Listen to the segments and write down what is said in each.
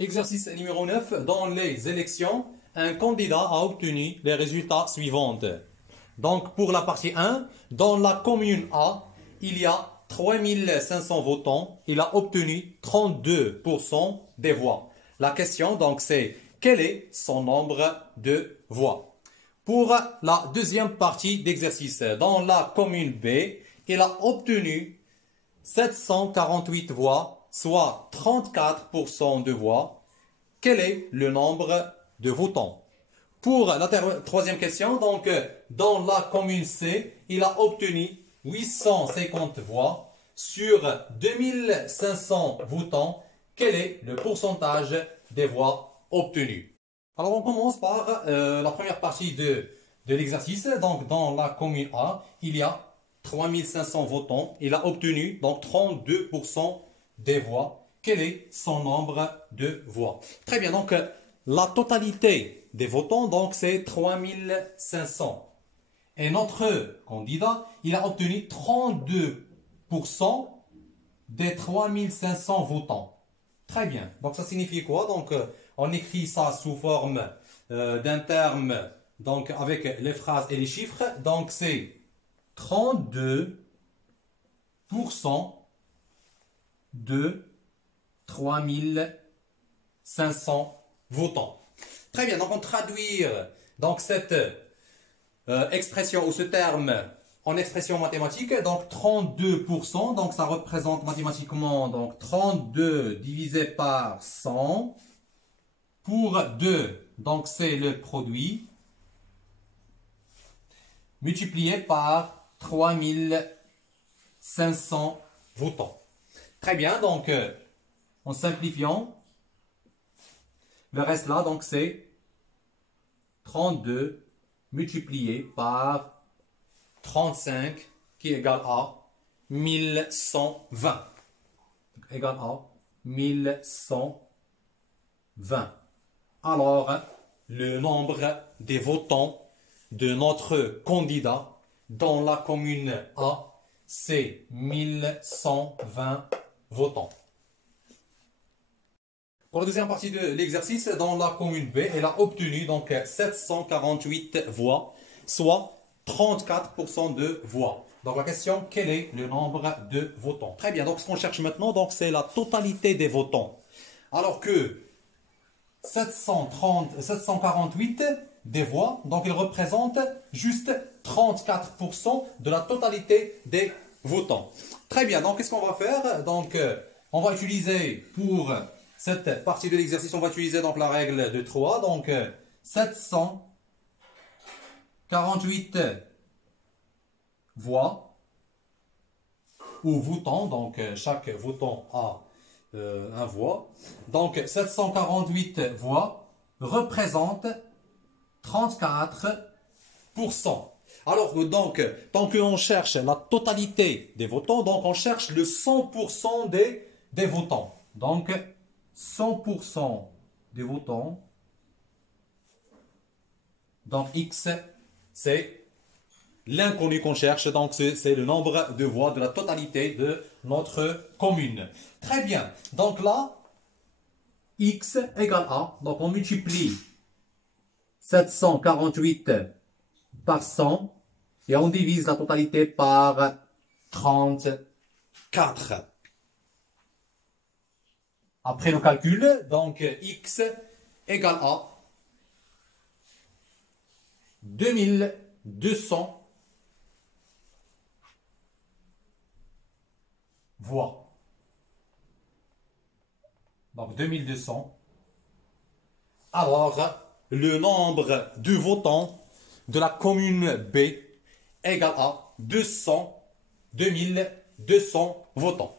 Exercice numéro 9. Dans les élections, un candidat a obtenu les résultats suivants. Donc, pour la partie 1, dans la commune A, il y a 3500 votants. Il a obtenu 32% des voix. La question, donc, c'est quel est son nombre de voix? Pour la deuxième partie d'exercice, dans la commune B, il a obtenu 748 voix, soit 34% de voix. Quel est le nombre de votants? Pour la troisième question, donc, dans la commune C, il a obtenu 850 voix sur 2500 votants. Quel est le pourcentage des voix obtenues? Alors, on commence par la première partie de l'exercice. Donc, dans la commune A, il y a 3500 votants. Il a obtenu donc 32% des voix. Quel est son nombre de voix? Très bien, donc la totalité des votants, donc c'est 3500. Et notre candidat, il a obtenu 32% des 3500 votants. Très bien, donc ça signifie quoi? Donc on écrit ça sous forme d'un terme, donc avec les phrases et les chiffres. Donc c'est 32% de 3500 votants. Très bien, donc on traduit donc cette expression ou ce terme en expression mathématique. Donc 32%, donc ça représente mathématiquement donc 32 divisé par 100 pour 2, donc c'est le produit, multiplié par 3500 votants. Très bien, donc en simplifiant, le reste là, donc c'est 32 multiplié par 35 qui est égal à 1120. Égal à 1120. Alors, le nombre des votants de notre candidat dans la commune A, c'est 1120 votants. Pour la deuxième partie de l'exercice, dans la commune B, elle a obtenu donc 748 voix, soit 34% de voix. Donc la question, quel est le nombre de votants? Très bien, donc ce qu'on cherche maintenant, donc c'est la totalité des votants. Alors que 748 des voix, donc il représente juste 34% de la totalité des votants. Très bien, donc qu'est-ce qu'on va faire? Donc on va utiliser pour cette partie de l'exercice, on va utiliser donc la règle de 3. Donc 748 voix ou votants, donc chaque votant a un voix. Donc 748 voix représente 34%. Alors donc, tant qu'on cherche la totalité des votants, donc on cherche le 100% des votants. Donc 100% des votants, donc X, c'est l'inconnu qu'on cherche, donc c'est le nombre de voix de la totalité de notre commune. Très bien, donc là, X égale A, donc on multiplie 748 par 100 et on divise la totalité par 34. Après le calcul, donc X égale à 2200 voix. Donc 2200. Alors, le nombre de votants de la commune B égale à 2200 votants.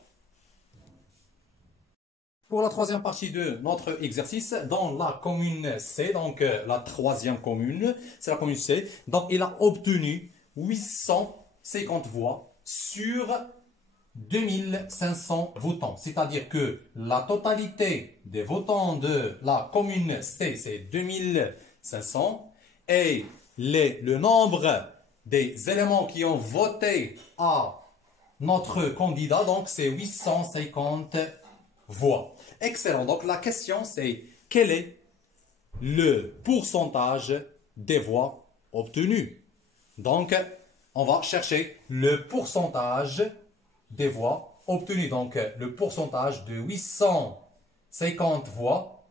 Pour la troisième partie de notre exercice, dans la commune C, donc la troisième commune, c'est la commune C, donc il a obtenu 850 voix sur 2500 votants. C'est-à-dire que la totalité des votants de la commune C, c'est 2500 et le nombre des éléments qui ont voté à notre candidat, donc c'est 850 voix. Excellent. Donc la question c'est quel est le pourcentage des voix obtenues? Donc on va chercher le pourcentage des voix obtenues. Donc le pourcentage de 850 voix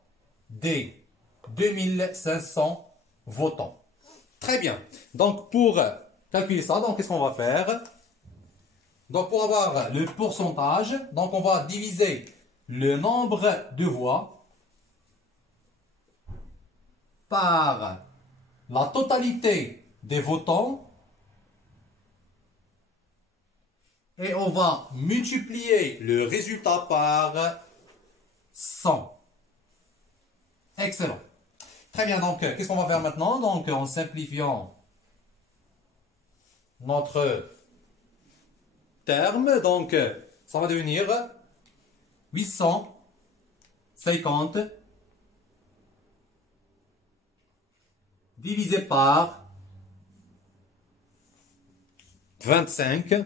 des 2500 votants. Très bien. Donc pour calculer ça, donc qu'est-ce qu'on va faire? Donc pour avoir le pourcentage, donc on va diviser le nombre de voix par la totalité des votants et on va multiplier le résultat par 100. Excellent. Très bien, donc qu'est-ce qu'on va faire maintenant? Donc en simplifiant notre terme, donc ça va devenir 850 divisé par 25.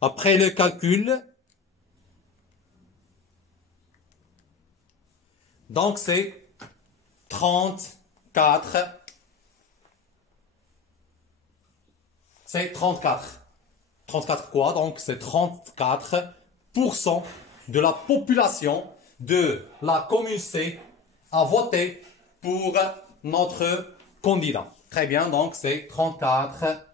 Après le calcul, donc c'est 34. C'est 34. 34 quoi? Donc c'est 34% de la population de la commune C a voté pour notre candidat. Très bien, donc c'est 34%.